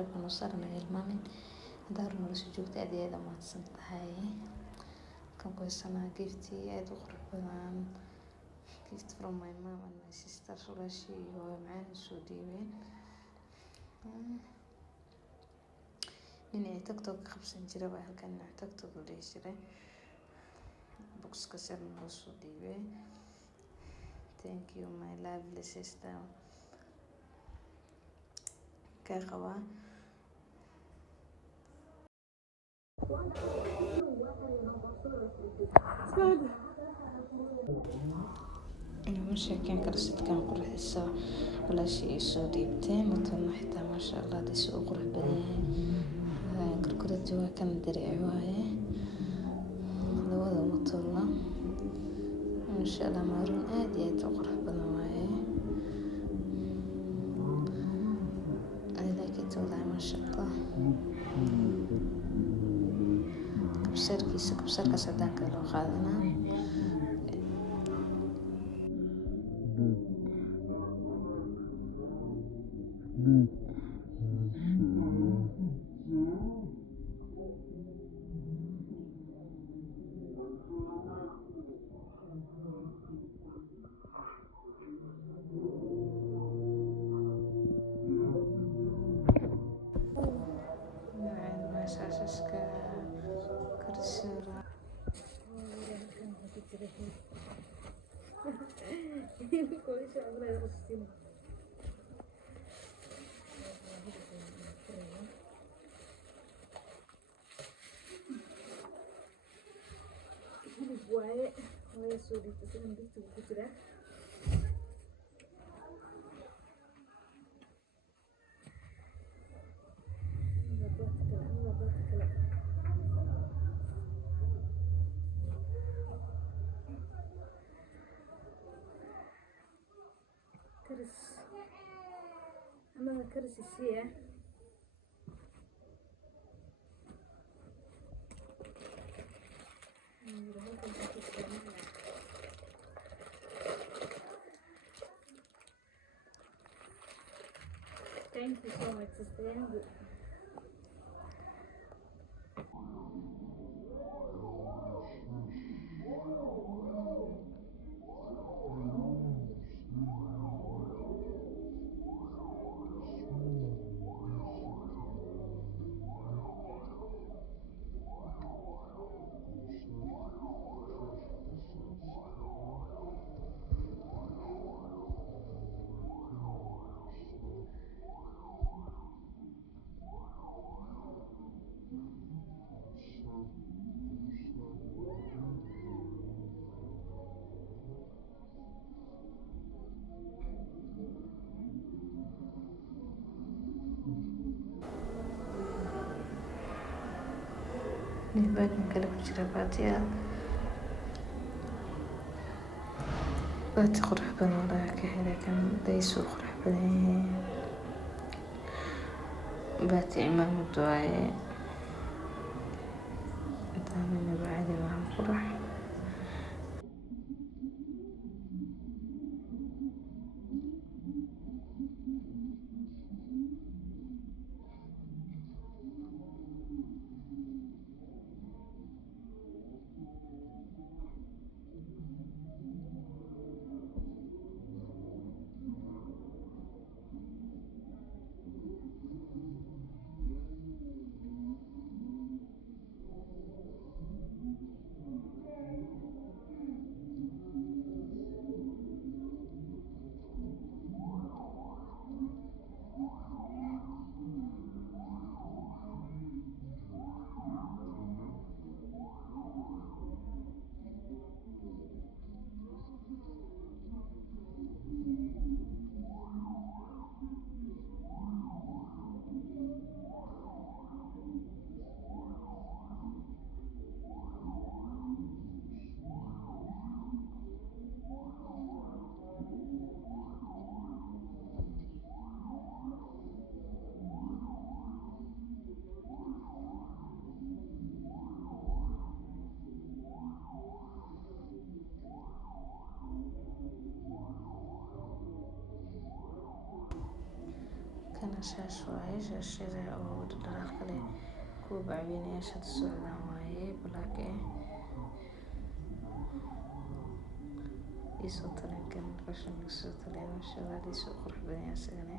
subscribe noo saar naga hilmaamin hadaa hore noola soo joogta aad iyo aad mahadsan tahay. Kan ku haysanaa gifti aad u qurux badan, gift from my mom and my sister walaashey iyo macaan soo dhiibeen. Ninay tiktok qabsan jiray baa halkan tiktok u dhihi jiray box ka sir noo soo dhiibay. Thank you my lovely sister. Ka qaba inuu sheekeen karsidkan qurxisa walaashey soo dhiibtay matana xitaa masha Allah soo qurux badan yahay. Karkaradu waa kan dariic waaye labada matala masha Allah maroon aad iyo aad u qurux badan waaye. I like it wallahi masha Allah. Kabsarka sadaanka loo qaadanaa masaasaska karsira way soo dhiibtay in dadku ku jira karis ama karis siya Thank you so much, sister. Bagan kale ku jira baatiyaal baati qurux badan walahi ka helay kan dayso qurux badan yahay baati imaamad waaye intaana baadi ma qurux kana saas waaye shaashada oo dhaqdhaqaaqa leh kuwa bacweynayaasha socdaan waaye black isoo talinkan fashion isoo talin masha Allah isoo qurux badan yahay isagana